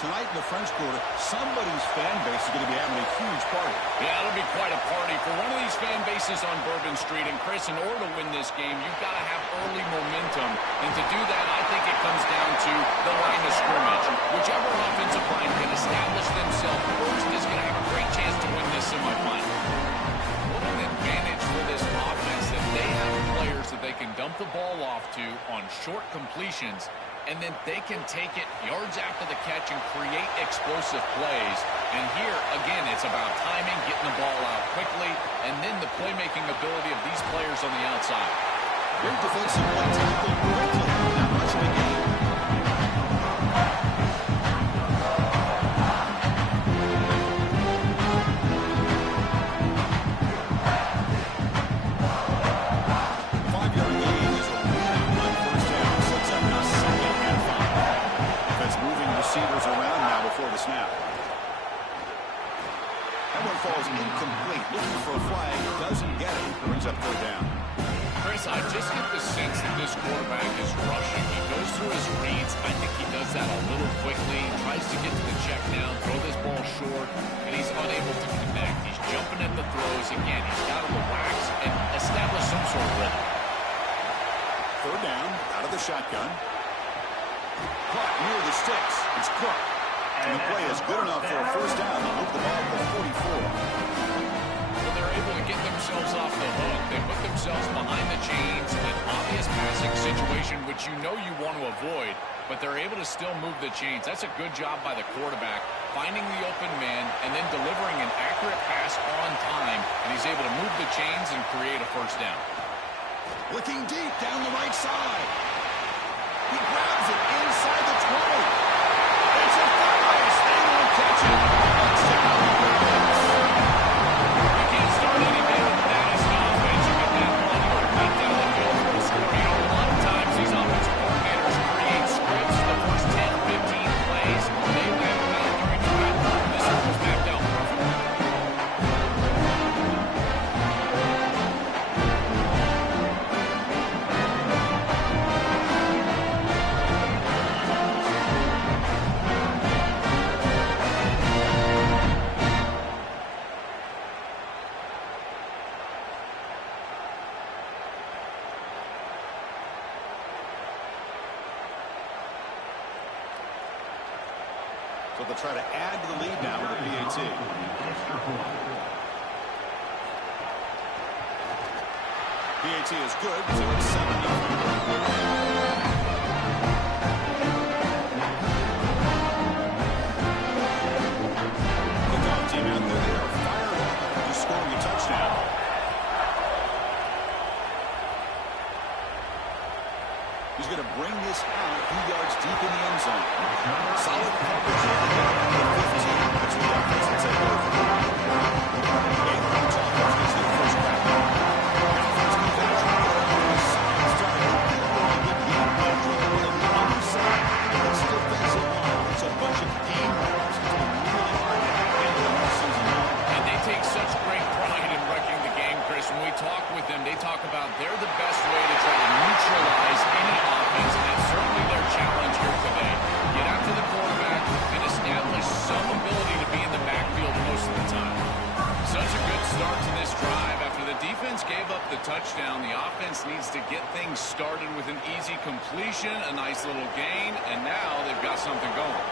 tonight in the French Quarter, somebody's fan base is going to be having a huge party. Yeah, it'll be quite a party for one of these fan bases on Bourbon Street. And, Chris, in order to win this game, you've got to have early momentum. And to do that, I think it comes down to the line of scrimmage. Whichever offensive line can establish themselves first is going to have a great chance to win this semifinal. What an advantage for this offense that they have players that they can dump the ball off to on short completions, and then they can take it yards after the catch and create explosive plays. And here, again, it's about timing, getting the ball out quickly, and then the playmaking ability of these players on the outside. Great defensive play tackle quickly. Not much of a game. Receivers around now before the snap. That one falls incomplete. Looking for a flag, doesn't get it. Brings up third down. Chris, I just get the sense that this quarterback is rushing. He goes through his reads. I think he does that a little quickly. Tries to get to the check down, throw this ball short, and he's unable to connect. He's jumping at the throws. Again, he's got to relax and establish some sort of rhythm. Third down, out of the shotgun. Caught near the sticks. It's Cook. And the play is good enough for a first down. They move the ball to the 44. Well, they're able to get themselves off the hook. They put themselves behind the chains. An obvious passing situation, which you know you want to avoid, but they're able to still move the chains. That's a good job by the quarterback, finding the open man and then delivering an accurate pass on time. And he's able to move the chains and create a first down. Looking deep down the right side. He grabs it inside the 20. It's a pass. They won't catch it. Touchdown. You can't start any better than that as an offense. You get that one yard right down the field for the score. You know, a lot of times these offensive coordinators create scripts the first 10 or 15 plays. They lay them out during the red zone. This one was mapped out perfectly. So they'll try to add to the lead now with a PAT. PAT is good, so it's 7-0. Kickoff team out there, they are fired up, just scoring a touchdown. He's going to bring this out a few yards deep in the end zone. Solid coverage here. 15 between the offense and take over. And Trent gets the first crack. The offense comes out trying to get over the side. Starting to get a good game control on the other side. And this defensive line, it's a bunch of game runners. It's been really hard to handle them all season long. And they take such great pride in wrecking the game, Chris. When we talk with them, they talk about they're the best way to try to neutralize any offense, and that's certainly their challenge here today. Get after the quarterback and establish some ability to be in the backfield most of the time. Such a good start to this drive. After the defense gave up the touchdown, the offense needs to get things started with an easy completion, a nice little gain, and now they've got something going.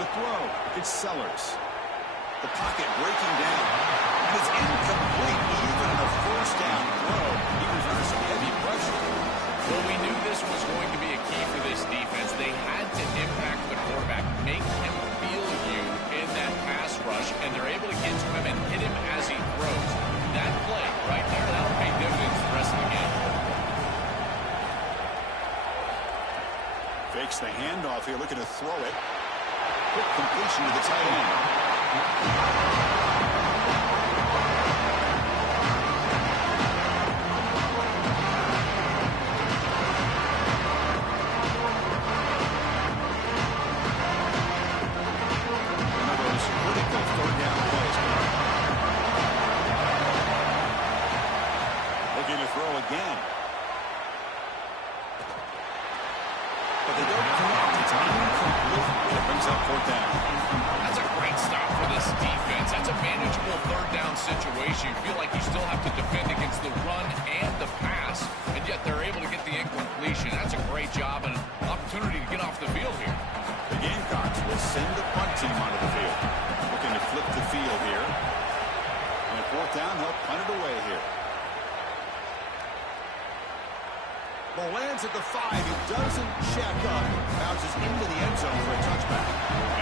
To throw, it's Sellers. The pocket breaking down. And it's incomplete even in a first down throw. He was under some heavy pressure. Well, we knew this was going to be a key for this defense. They had to impact the quarterback, make him feel you in that pass rush, and they're able to get to him and hit him as he throws. That play right there, that'll pay dividends the rest of the game. Fakes the handoff here, looking to throw it. Quick completion to the tight end. Again. But they don't you feel like you still have to defend against the run and the pass, and yet they're able to get the incompletion. That's a great job and an opportunity to get off the field here. The Gamecocks will send the punt team onto the field. Looking to flip the field here. And at fourth down, they'll punt it away here. Ball lands at the 5. He doesn't check up. Bounces into the end zone for a touchback.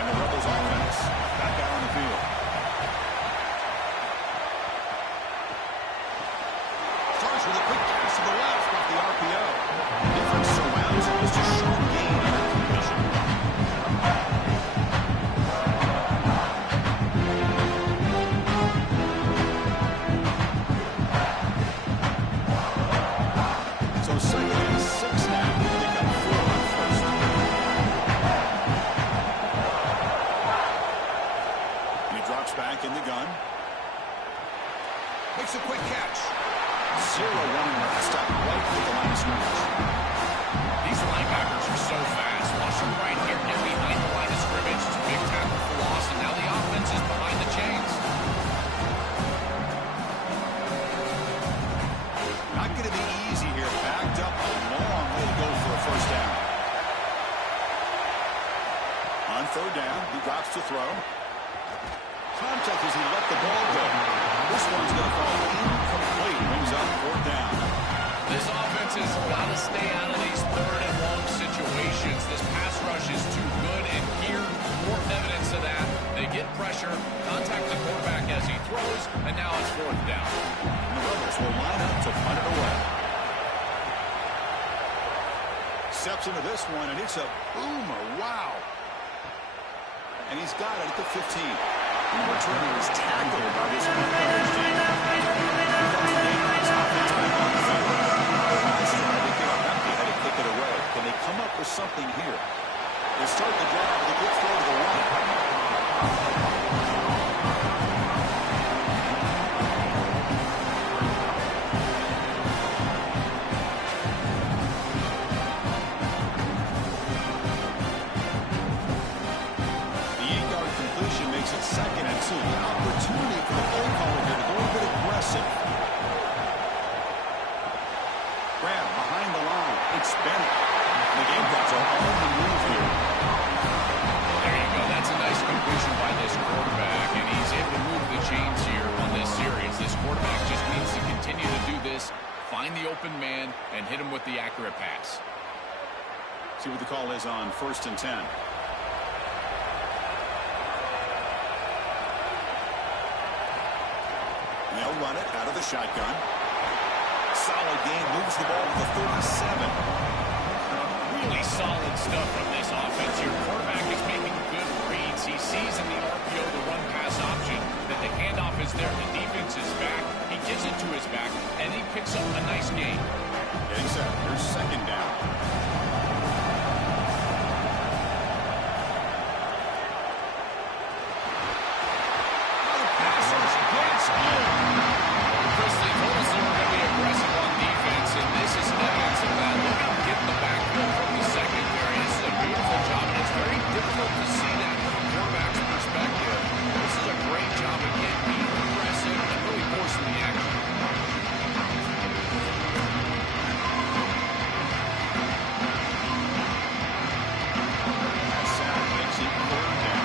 And the Rebels offense back out on the field. Starts with a quick pass to the left off the RPO. Defense surrounds him. Just a short gain on that completion. So second and 6 now. They got 4 on first. He drops back in the gun. Makes a quick catch. 0 running left. Stop right at the line of scrimmage. These linebackers are so fast. Watch them right here, get behind the line of scrimmage. It's a big tackle for loss, and now the offense is behind the chains. Not going to be easy here. Backed up a long way to go for a first down. On third down, he drops to throw. Contact as he let the ball go. This one's going to fall incomplete. Brings up fourth down. This offense has got to stay out of these third and long situations. This pass rush is too good, and here, more evidence of that. They get pressure, contact the quarterback as he throws, and now it's fourth down. And the Rebels will line up to punt it away. Steps into this one, and it's a boomer. Wow. And he's got it at the 15. The returner is tackled by this punt coverage team. Can they come up with something here? They start the drive with a good throw to the right. The 8-yard completion makes it second and 2. An opportunity for the play caller here to go a bit aggressive. Grab behind the line. It's Bennett. The Gamecocks are on the move here. There you go. That's a nice completion by this quarterback, and he's able to move the chains here on this series. This quarterback just needs to continue to do this, find the open man, and hit him with the accurate pass. See what the call is on 1st and 10. They'll run it out of the shotgun. Solid game, moves the ball to the 37. Really solid stuff from this offense. Your quarterback is making good reads. He sees in the RPO the run-pass option that the handoff is there. The defense is back. He gives it to his back, and he picks up a nice gain. Getting set. Here's second down. The passers gets in. Chris, they told us they were going to be aggressive on defense, and this is evidence of that. Look at him get in the backfield from the secondary. This is a beautiful job, and it's very difficult to see that from a quarterback's perspective. This is a great job of getting aggressive and really forcing the action. Sack makes it third down.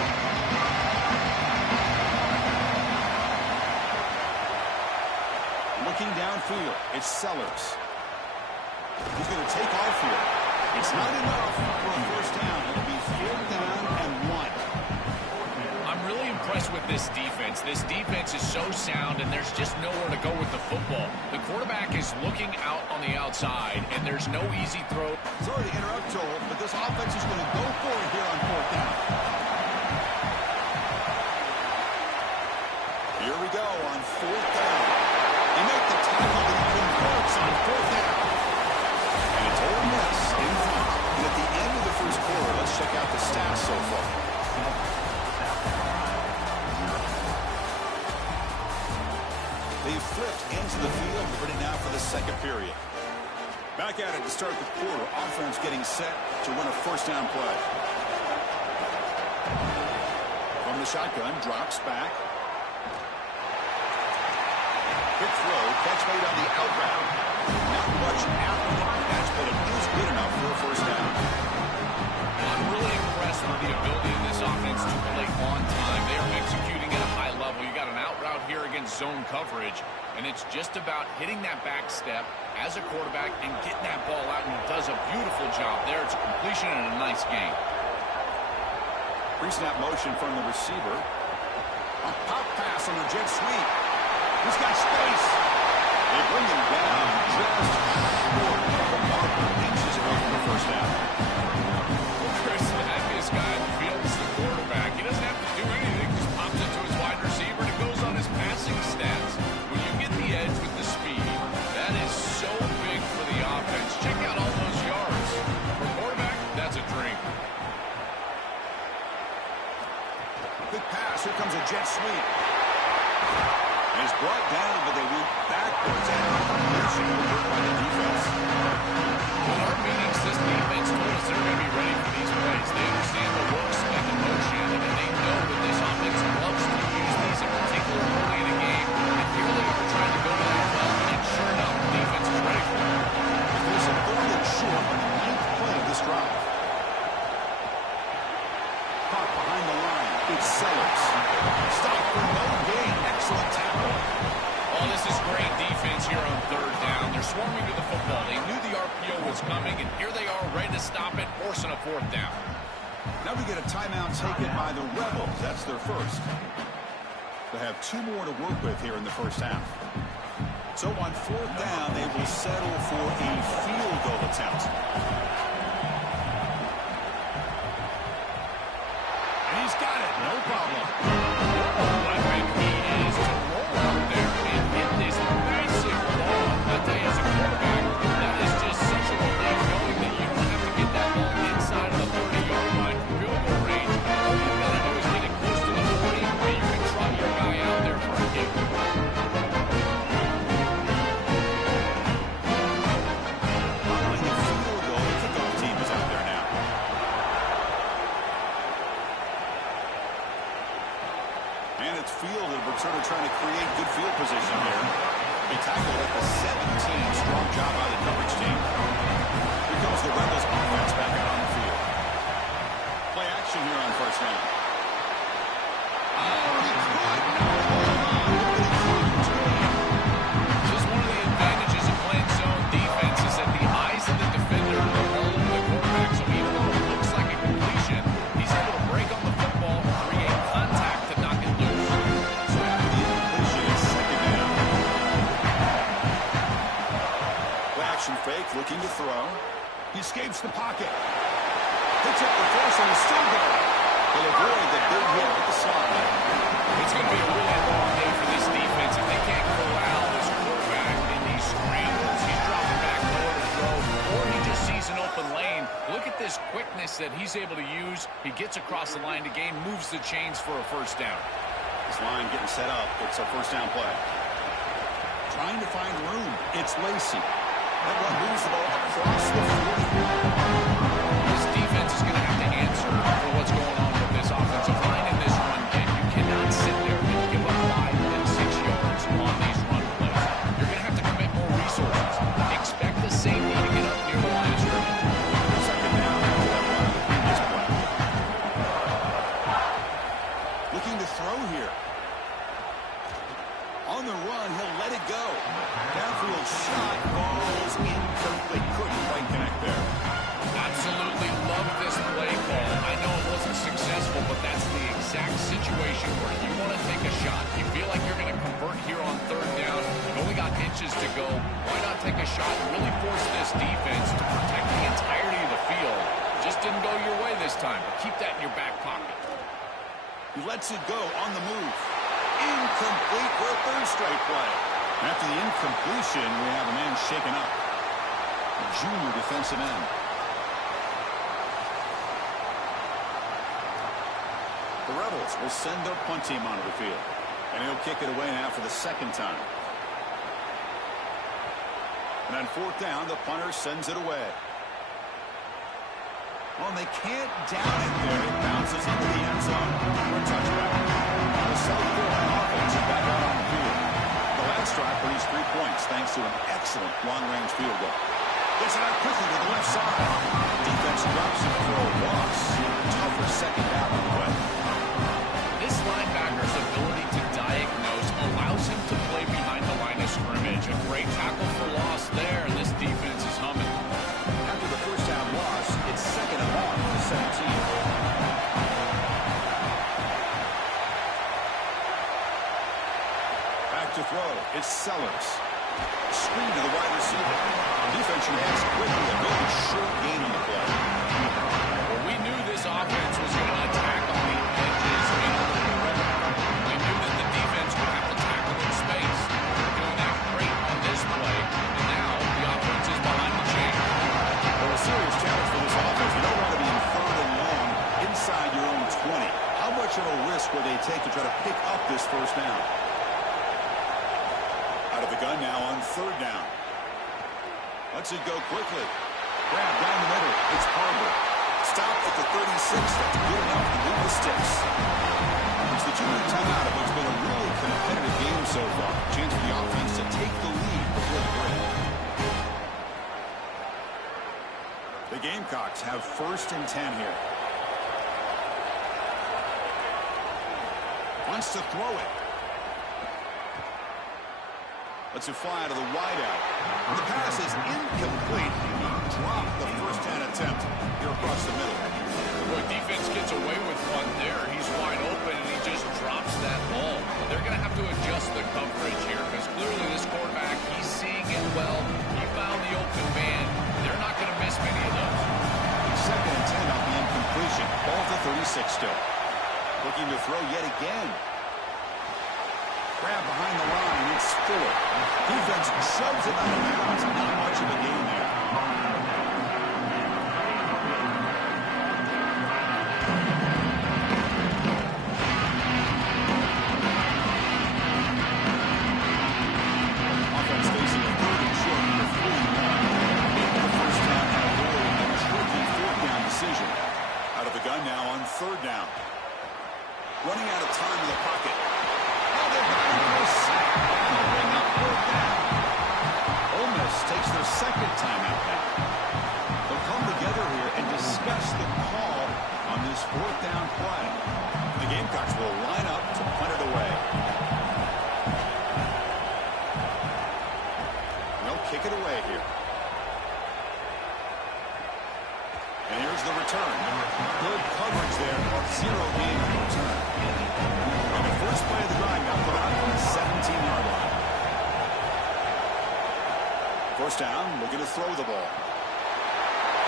Looking downfield, it's Sellers. He's going to take off here. It's not enough for a first down. It'll be fourth down and 1. I'm really impressed with this defense. This defense is so sound, and there's just nowhere to go with the football. The quarterback is looking out on the outside, and there's no easy throw. Sorry to interrupt, Joel, but this offense is going to go for it here on fourth down. Here we go on fourth down. They make the tackle, but he converts on fourth down. And it's Ole Miss in front. And at the end of the first quarter, let's check out the stats so far. They've flipped into the field, ready now for the second period. Back at it to start the quarter. Offense getting set to run a first down play. From the shotgun, drops back. Quick throw, catch made on the outbound. Not much after the catch, but it is good enough for a first down. I'm really impressed with the ability of this offense to play on time. They are executing at a high level. You got an out route here against zone coverage, and it's just about hitting that back step as a quarterback and getting that ball out, and he does a beautiful job there. It's a completion and a nice game. Pre-snap motion from the receiver. A pop pass on the jet sweep. He's got space. They bring him down just short of the marker, inches away from the first down. Well, Chris, the happiest guy in the field is the quarterback. He doesn't have to do anything. Just pops it to his wide receiver, and it goes on his passing stats. When you get the edge with the speed, that is so big for the offense. Check out all those yards. For a quarterback, that's a dream. Quick pass. Here comes a jet sweep. And he's brought down, but they went backwards. And completion overturned by the defense. In our meetings, this defense told us they're going to be ready for these plays. They understand the works and the motion, and they know that this offense loves to use these in particular early in a game. And here they are trying to go to that well, and sure enough, the defense is ready for it. There's a third and short on the ninth play of this drive. Caught behind the line. It's Sellers. Stop for no gain. Excellent tackle. Oh, this is great defense here on third down. They're swarming to the football. They knew the RPO was coming, and here they are ready to stop it, forcing a fourth down. Now we get a timeout taken by the Rebels. That's their first. They have two more to work with here in the first half. So on fourth down, they will settle for a field goal attempt. And he's got it. No problem. Weapon he is to roll out there and hit this massive ball. I tell you, as a quarterback, that is just such a relief knowing that you don't have to get that ball inside of the 30-yard line for field goal range. All you've got to do is get it close to the 40 where you can trot your guy out there for a kick. Following the field goal, the kickoff team is out there now. And it's fielded. Returner trying to create good field position here. He tackled at the 17. Strong job by the coverage team. Here comes the Rebels offense back out on the field. Play action here on first down. Oh, he caught. Just one of the advantages of playing zone defense is that the eyes of the defender are all over the quarterback. So even though it looks like a completion, he's able to break on the football, create contact to knock it loose. So after the incompletion, it's second down. Play action fake, looking to throw. He escapes the pocket. Picks up the force and is still going. He'll avoid the big hit with the slide. It's going to be a really long day for this defense if they can't corral this quarterback in these scrambles. He's dropping back lower to throw, or he just sees an open lane. Look at this quickness that he's able to use. He gets across the line to gain, moves the chains for a first down. This line getting set up. It's a first down play. Trying to find room. It's Lacey. That one moves the ball across the 40. This defense is going to have to answer for what's going on with this offensive line in this run game. You cannot sit there and give up 5 and 6 yards on these run plays. You're going to have to commit more resources. Expect the safety to get up near the line of scrimmage. Second down after that run on the previous play. Looking to throw here. On the run, he'll let it go. Downfield shot falls incomplete. Couldn't quite connect there. Absolutely love this play call. I know it wasn't successful, but that's the exact situation where you want to take a shot. You feel like you're going to convert here on third down. You've only got inches to go. Why not take a shot and really force this defense to protect the entirety of the field? Just didn't go your way this time, but keep that in your back pocket. He lets it go on the move. Incomplete for a third straight play. After the incompletion, we have a man shaken up. A junior defensive end. The Rebels will send their punt team onto the field. And he'll kick it away now for the second time. And on fourth down, the punter sends it away. Well, they can't down it there. It bounces into the end zone for a touchback. The South Carolina offense is back out on the field. The last drive pretty excellent long-range field goal. Gets it out quickly to the left side. Defense drops him for a loss. Tougher second down on the way. This linebacker's ability to diagnose allows him to play behind the line of scrimmage. A great tackle for loss there, and this defense is humming. After the first down loss, it's second and long to 17. Back to throw. It's Sellers. Screen to the wide receiver. Defense reacts quickly. A very short gain on the play. Well, we knew this offense was going to attack on the edges in order to run. We knew that the defense would have to tackle in space. They're doing that great on this play. And now the offense is behind the chain. Well, a serious challenge for this offense. You don't want to be in third and long inside your own 20. How much of a risk will they take to try to pick up this first down? Out of the gun now on third down. Lets it go quickly. Grab down the middle. It's Barber. Stopped at the 36. That's good enough to move the sticks. It's the 2-minute timeout of what's been a really competitive game so far. Chance for the offense to take the lead before the break. The Gamecocks have first and 10 here. Wants to throw it. Lets it fly out of the wideout. The pass is incomplete. He dropped the first down attempt here across the middle. Boy, defense gets away with one there. He's wide open, and he just drops that ball. They're going to have to adjust the coverage here because clearly this quarterback, he's seeing it well. He found the open man. They're not going to miss many of those. Second and 10 on the incompletion. Ball to 36 still. Looking to throw yet again. Grab behind the line. It's Fuller. Defense shoves it out of bounds. Not much of a gain there. Offense facing a third and short for 3-1. Into the first down category and a tricky fourth down decision. Out of the gun now on third down. Running out of time in the pocket. Ole Miss takes their second timeout now. They'll come together here and discuss the call on this fourth down play. The Gamecocks will line up to punt it away. They'll kick it away here. And here's the return. Good coverage there. 0 gain on the return. And the first play of the drive now put out on the 17-yard line. First down, looking to throw the ball.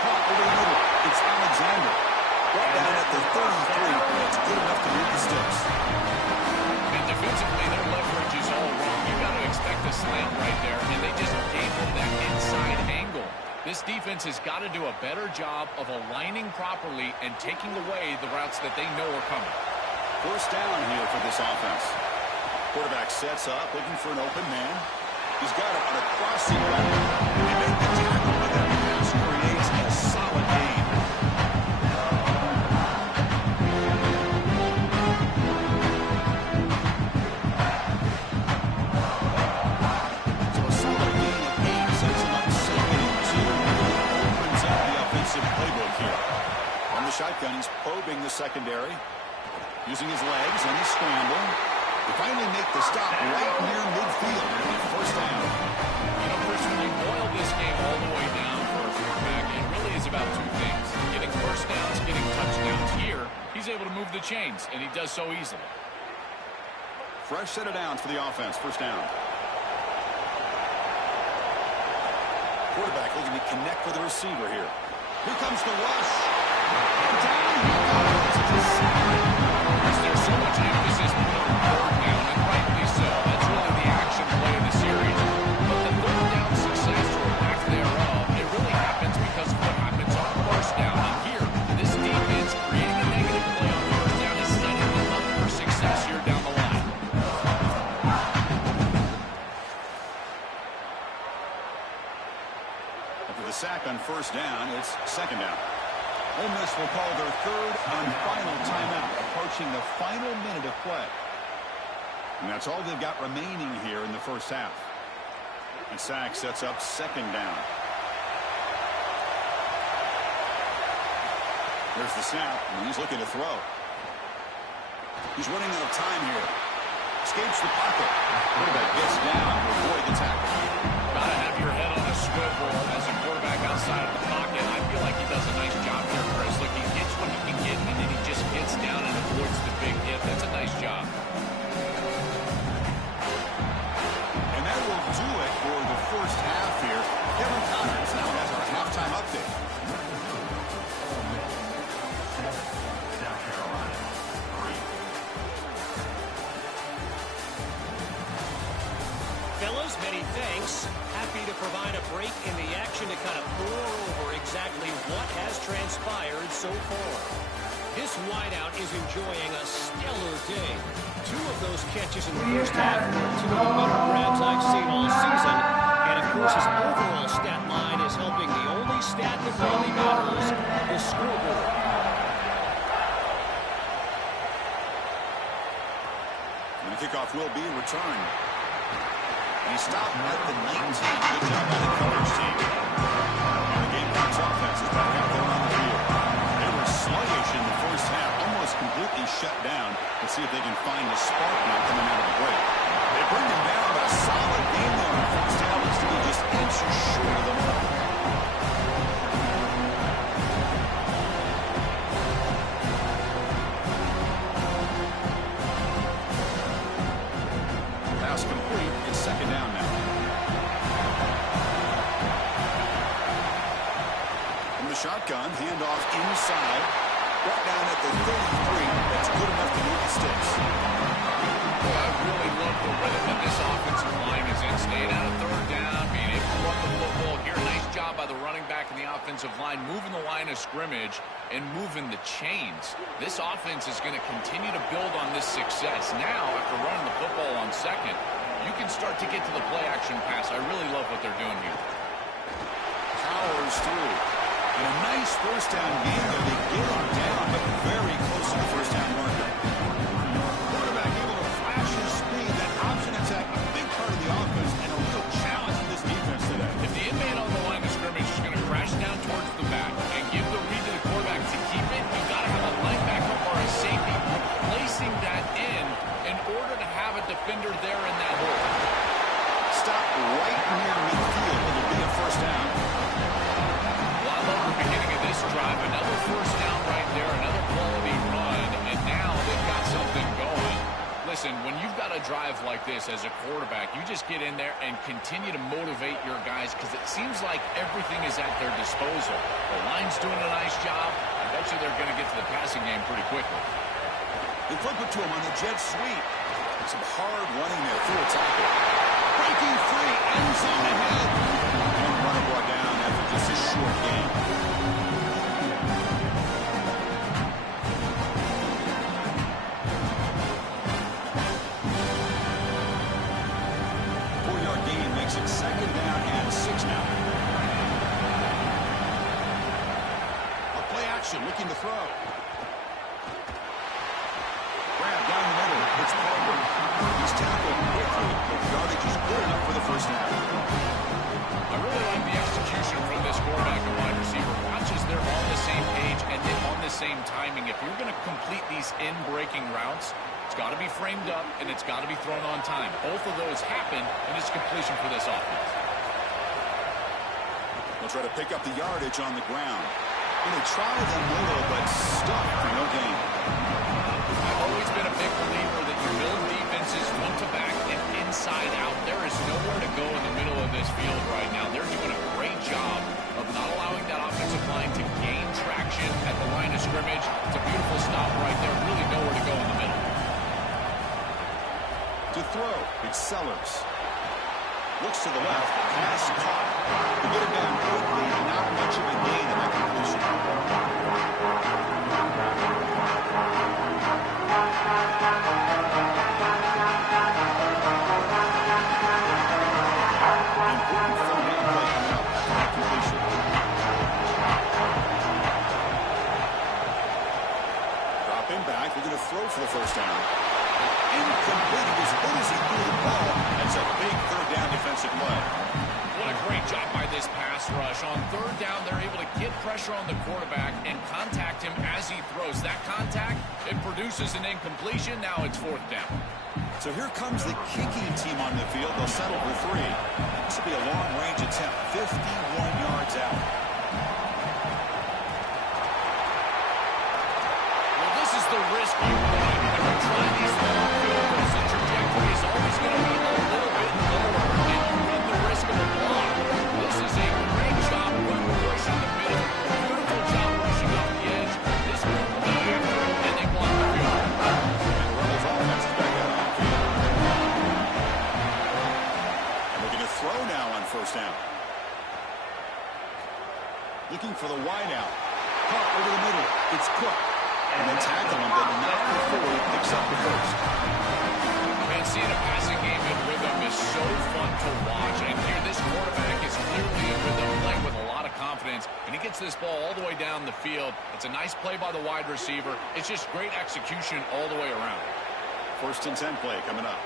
Caught over the middle. It's Alexander. Brought down at the 33. That's good enough to move the sticks. And defensively, their leverage is all wrong. You've got to expect a slant right there, and they just gave him that inside angle. This defense has got to do a better job of aligning properly and taking away the routes that they know are coming. First down here for this offense. Quarterback sets up, looking for an open man. He's got it on a crossing route. And they make the tackle, but that pass creates a solid gain. So a solid gain of 8 sets him up second and 2. Really opens up the offensive playbook here. On the shotgun, he's probing the secondary. Using his legs on the scramble. They finally make the stop right near midfield. First down. You know, Chris, when you boil this game all the way down for a quarterback, it really is about two things. Getting first downs, getting touchdowns. Here, he's able to move the chains, and he does so easily. Fresh set of downs for the offense. First down. Quarterback looking to connect with the receiver here. Here comes the rush. Down he goes. There's so much emphasis put on third down, and rightly so. That's really the action play of the series. But the third down success, or lack thereof, it really happens because of what happens on first down. And here, this defense creating a negative play on first down is setting them up for success here down the line. After the sack on first down, it's second down. Ole Miss will call their third and final timeout, approaching the final minute of play. And that's all they've got remaining here in the first half. The sack sets up second down. There's the snap, and he's looking to throw. He's running out of time here. Escapes the pocket. Quarterback gets down to avoid the tackle. Gotta have your head on a swivel as a quarterback outside of the pocket. I feel like he does a nice job here, Chris. Look, he gets what he can get, and then he just gets down and avoids the big hit. That's a nice job. And that will do it for the first half here. Kevin Connors now has our halftime update. Fellas, many thanks. Happy to provide a break in the action to kind of pour over exactly what has transpired so far. This wideout is enjoying a stellar day. 2 of those catches in the first half were 2 of the better grabs I've seen all season. And of course his overall stat line is helping the only stat that really matters, the scoreboard. And the kickoff will be returned. And he stopped at the 19. Good job by the coverage team. And the Gamecocks offense is back out there on the field. They were sluggish in the first half, almost completely shut down. Let's see if they can find a spark now coming out of the break. They bring them down, but a solid game there. First down looks to be just inches short of the mark. Pass complete. It's second down now. From the shotgun, handoff inside. Brought down at the 33. That's good enough to move the sticks. Boy, I really love the rhythm that this offensive line is in. Staying out of third down, being able to run the football here. Nice job by the running back and the offensive line, moving the line of scrimmage and moving the chains. This offense is going to continue to build on this success. Now, after running the football on second, you can start to get to the play-action pass. I really love what they're doing here. Powers through. And a nice first down game there. They get him down, but very close to the first down marker. Quarterback able to flash his speed. That option attack, a big part of the offense, and a real challenge to this defense today. If the inmate on the line of scrimmage is going to crash down towards the back and give the read to the quarterback to keep it, you've got to have a linebacker or a safety placing that in order to have a defender there in that hole. Stop right near midfield. It'll be a first down. Well, I love the beginning of this drive. Another first down right there, another quality run, and now they've got something going. Listen, when you've got a drive like this as a quarterback, you just get in there and continue to motivate your guys because it seems like everything is at their disposal. The line's doing a nice job. I bet you they're going to get to the passing game pretty quickly. They flip it to him on the jet sweep. Some hard running there through a tackle. Breaking free, end zone ahead. And runner brought down after just a short game. Four-yard gain makes it second down and 6 now. A play action, looking to throw. Grab down the middle. It's Parker. He's tackled quickly, but the yardage is good enough for the first down. I really like the execution from this quarterback and wide receiver. Watch as they're on the same page and then on the same timing. If you're going to complete these in-breaking routes, it's got to be framed up and it's got to be thrown on time. Both of those happen, and it's completion for this offense. They'll try to pick up the yardage on the ground. And they try the middle, but stuck for no gain. I've always been a big believer that you build defenses front to back and inside out. There is nowhere to go in the middle of this field right now. They're doing a great job of not allowing that offensive line to gain traction at the line of scrimmage. It's a beautiful stop right there. Really nowhere to go in the middle. To throw, it's Sellers. Looks to the left, pass caught. To get it down quickly, not much of a gain in that completion. Important third down play coming up after that completion. Dropping back, they're going to throw for the first down. Incomplete. As good as he threw the ball, that's a big third down defensive defensive play. What a great job by this pass rush. On third down, they're able to get pressure on the quarterback and contact him as he throws. That contact, it produces an incompletion. Now it's fourth down. So here comes the kicking team on the field. They'll settle for 3. This will be a long-range attempt, 51 yards out. Well, this is the risk you run when you try these long field goals. The trajectory is always going to be a little bit lower, and you run the risk of a block. This is a great job running the rush in the middle. Beautiful job rushing off the edge. This group got after it, and they blocked the field. And the Rebels offense is back out on the field. Looking to throw now on first down. Looking for the wideout. Caught over the middle. It's Cook. And they tackle him, but not before he picks up the first. Man, seeing a passing game in rhythm is so fun to watch. And here, this quarterback is clearly in rhythm, playing with a lot of confidence. And he gets this ball all the way down the field. It's a nice play by the wide receiver. It's just great execution all the way around. 1st and 10 play coming up.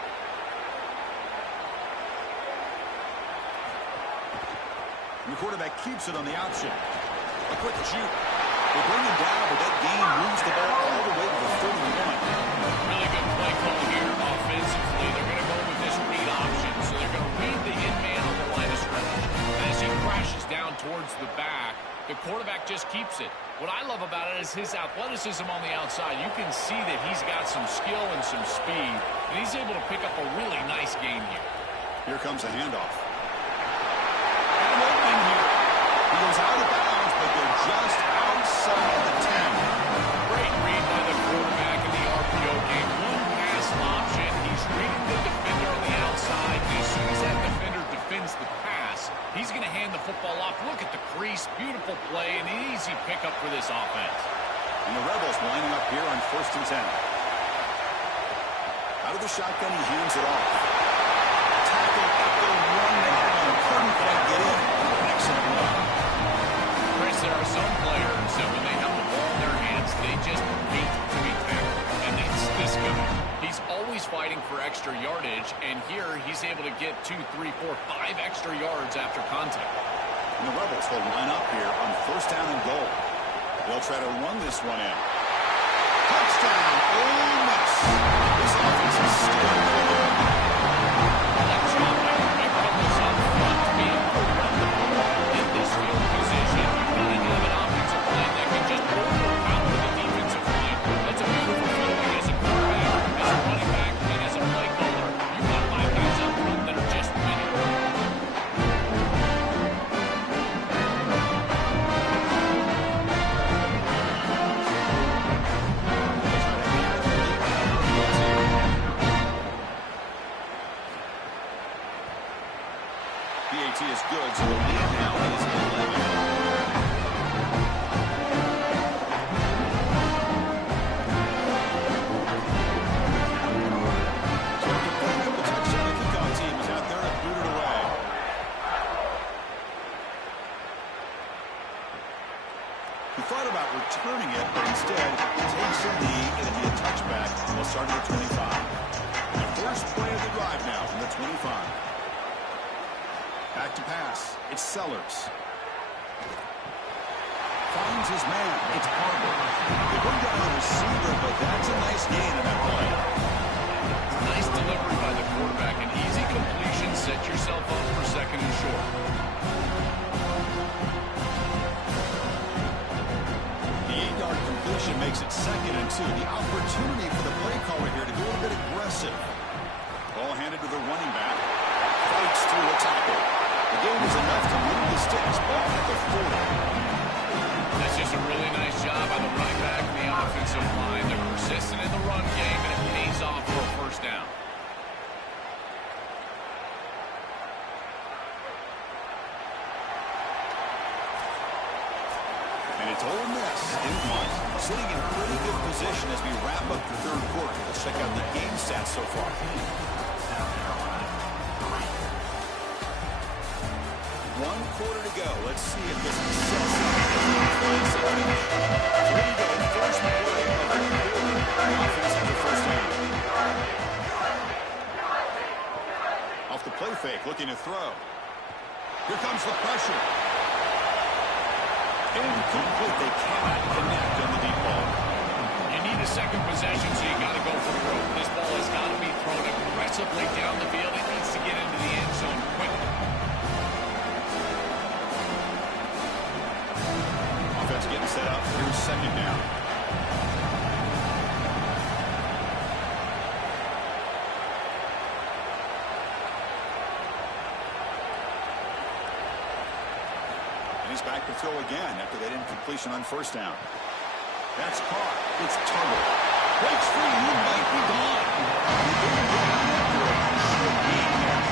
And the quarterback keeps it on the option. A quick shoot. They bring him down, but that gain moves the ball all the way to the 31. Really good play call here offensively. They're going to go with this read option. So they're going to read the in-man on the line of scrimmage. And as he crashes down towards the back, the quarterback just keeps it. What I love about it is his athleticism on the outside. You can see that he's got some skill and some speed, and he's able to pick up a really nice gain here. Here comes a handoff. And an opening here. He goes out of bounds, but they're just outside the 10. Great read by the quarterback in the RPO game. One pass option. He's reading the defender on the outside. And as soon as that defender defends the pass, he's going to hand the football off. Look at the crease. Beautiful play and an easy pickup for this offense. And the Rebels lining up here on 1st and 10. Out of the shotgun, he hands it off. Tackle at the 1-yard. Couldn't quite get in. Excellent run. Chris, there are some players that when they have the ball in their hands, they just hate to be tackled. And that's this guy. He's always fighting for extra yardage, and here he's able to get 2, 3, 4, 5 extra yards after contact. And the Rebels will line up here on 1st down and goal. They'll try to run this one in. Touchdown, Ole Miss. This offense is still clicking. That job by the Rebels up front to be able to run the ball in this field position. You've got to have an offensive line that can just overpower the defensive line. That's a beautiful feeling as a quarterback, as a running back, and as a play caller. You've got 5 guys up front that are just winning. PAT is good, so the lead now is 11. So after putting up the touchdown, the kickoff team is out there and booted away. He thought about returning it, but instead takes the lead. It'll be a touchback. We'll start at the 25. And the first play of the drive now from the 25. Back to pass. It's Sellers. Finds his man. It's Barber. They bring down the receiver, but that's a nice gain in that play. Nice delivery by the quarterback. An easy completion. Set yourself up for 2nd and short. The 8-yard completion makes it 2nd and 2. The opportunity for the play caller here to go a bit aggressive. Ball handed to the running back. Fights through a tackle. The game is enough to move the sticks. Ball at the 40. That's just a really nice job by the running back and the offensive line. They're persistent in the run game, and it pays off for a 1st down. And it's Ole Miss in front, sitting in pretty good position as we wrap up the 3rd quarter. Let's check out the game stats so far. 1 quarter to go. Let's see if this sets up. So here we go. First play of the quarter. The offense has a 1st down. Off the play fake, looking to throw. Here comes the pressure. Incomplete. They cannot connect on the deep ball. You need a second possession, so you got to go for the rope. This ball has got to be thrown aggressively down the field. It needs to get into the end zone quickly. Offense getting set up. Here's second down. He's back to throw again after that incompletion on first down. That's caught. It's Tuttle. Breaks free. He might be gone. He didn't get out after it. He should be there.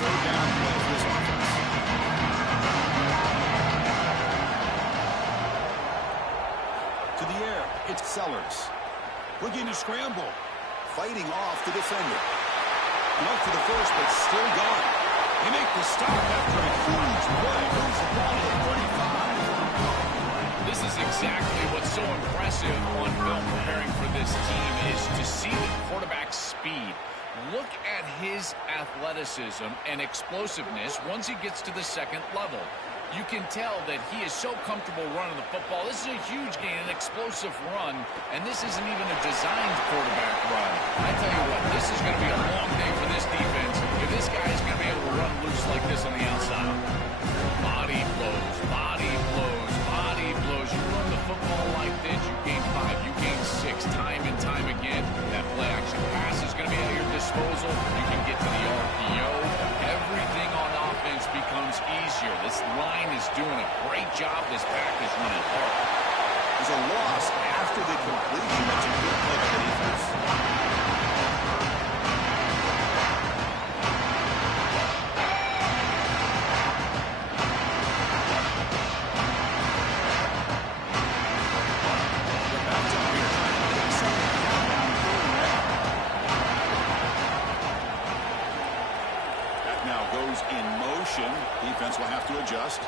Third down play for this offense. To the air. It's Sellers. Looking to scramble. Fighting off the defender. Not for the first, but still gone. They make the stop after a huge play. Moves the ball to the 35. This is exactly what's so impressive on film preparing for this team is to see the quarterback's speed. Look at his athleticism and explosiveness once he gets to the second level. You can tell that he is so comfortable running the football. This is a huge gain, an explosive run, and this isn't even a designed quarterback run. I tell you what, this is going to be a long day for this defense if this guy is going to be able to run loose like this on the outside. Body blows, body blows, body blows. You run the football like this, you gain 5, you gain 6, time and time again. That play action pass is going to be at your disposal. You can get to the RPO. Everything on offense becomes easier. This line is doing a great job. This back is running hard. There's a loss after the completion. That's a good play by the defense. They're backed up here trying to get something down third and out. That now goes in motion. Defense will have to adjust.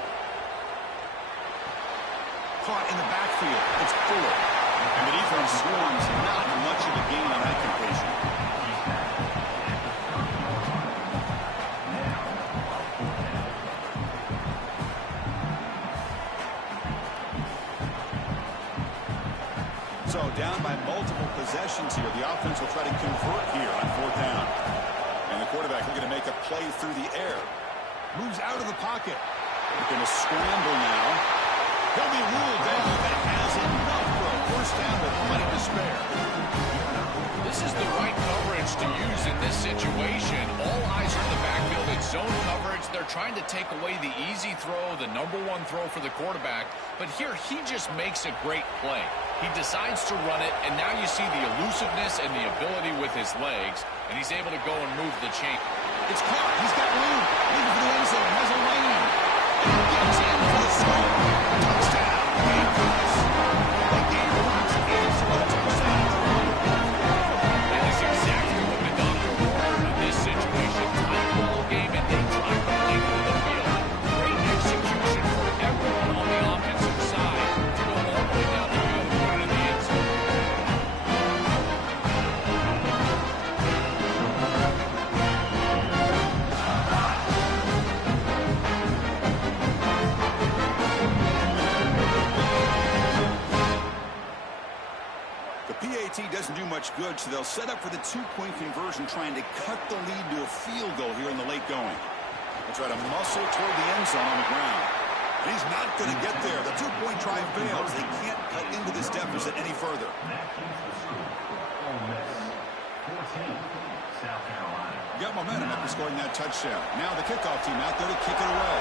Caught in the backfield. It's Fuller. And the defense swarms. Not much of a gain on that completion. So down by multiple possessions here. The offense will try to convert here on fourth down. And the quarterback looking to make a play through the air. Moves out of the pocket. They're going to scramble now. He'll be ruled down. That has enough for a first down with plenty to spare. This is the right coverage to use in this situation. All eyes are in the backfield. It's zone coverage. They're trying to take away the easy throw, the number one throw for the quarterback. But here, he just makes a great play. He decides to run it, and now you see the elusiveness and the ability with his legs, and he's able to go and move the chain. It's caught. He's got room. Leaving for the end zone. Has a lane. And he gets in for the score. Touchdown. Patriots. The game clock's into a touchdown. That is exactly what the doctor ordered in this situation. Tight ball game, and they try to play through the field. Great execution for everyone on the offensive side to go all the way down the field and put it in the end zone. PAT doesn't do much good, so they'll set up for the two-point conversion, trying to cut the lead to a field goal here in the late going. They'll try to muscle toward the end zone on the ground. And he's not going to get there. The two-point try fails. They can't cut into this deficit any further. Got momentum after scoring that touchdown. Now the kickoff team out there to kick it away.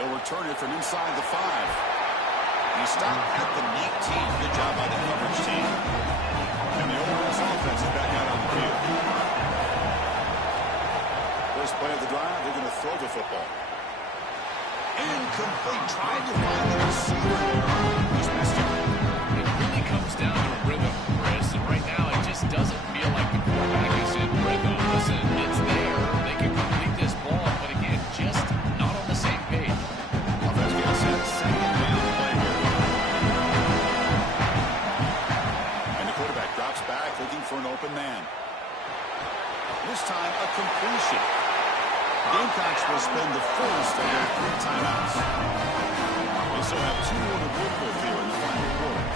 They'll return it from inside the 5. He stopped at the 19. Good job by the coverage team. And the Old West offense is back out on the field. First play of the drive, they're going to throw the football. Incomplete. Trying to find the receiver there. He's missed it. It really comes down to rhythm, Chris, and right now it just doesn't feel like the quarterback is in rhythm. Listen, it's there. They can complete this ball, but again, just this time a completion. Gamecocks will spend the first of their 3 timeouts. They still have 2 more to work with here in the final quarter.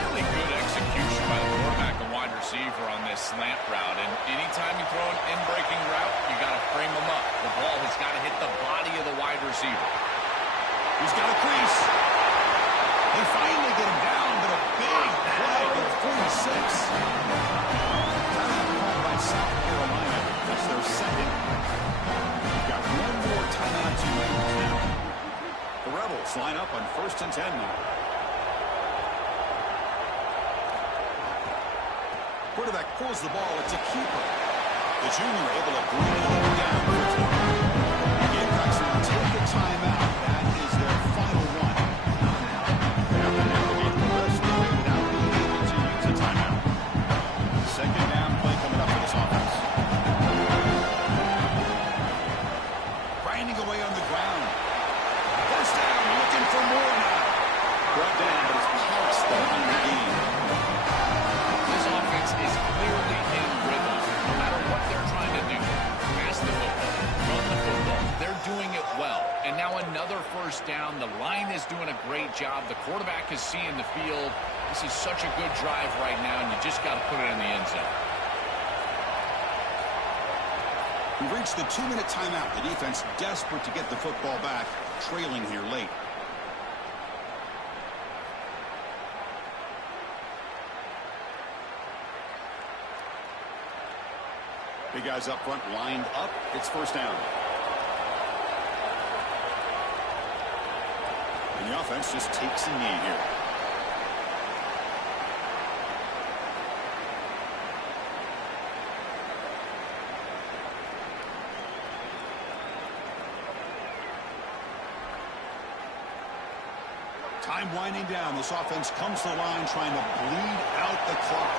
Really good execution by the quarterback and wide receiver on this slant route. And anytime you throw an in-breaking route, you got to frame them up. The ball has got to hit the body of the wide receiver. He's got a crease. They finally get him down, but a big play to the 46. Timeout called by South Carolina. That's their second. Got 1 more timeout to use now. The Rebels line up on 1st and 10 now. Quarterback pulls the ball. It's a keeper. The junior able to bring it down quickly. The Gamecocks will take a timeout. That is their final one. They have to navigate the rest of it without being able to use a timeout. Second down play coming up for this offense. Grinding away on the ground. First down, looking for more now. Brought down, but it's past the 100 game. This offense is clearly in rhythm. No matter what they're trying to do, pass the football, run the football, they're doing it well. And now another first down. The line is doing a great job. The quarterback is seeing the field. This is such a good drive right now, and you just got to put it in the end zone. We've reached the 2-minute timeout. The defense desperate to get the football back, trailing here late. Big guys up front lined up. It's first down. And the offense just takes a knee here. Time winding down. This offense comes to the line trying to bleed out the clock.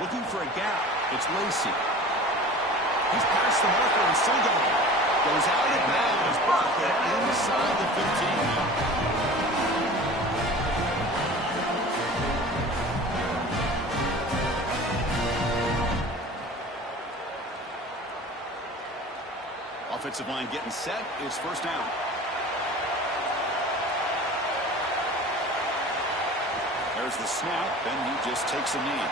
Looking for a gap. It's Lacey. He's past the marker and still going. Goes out of bounds, but inside the 15 now. Offensive line getting set. It's first down. There's the snap, and he just takes a knee.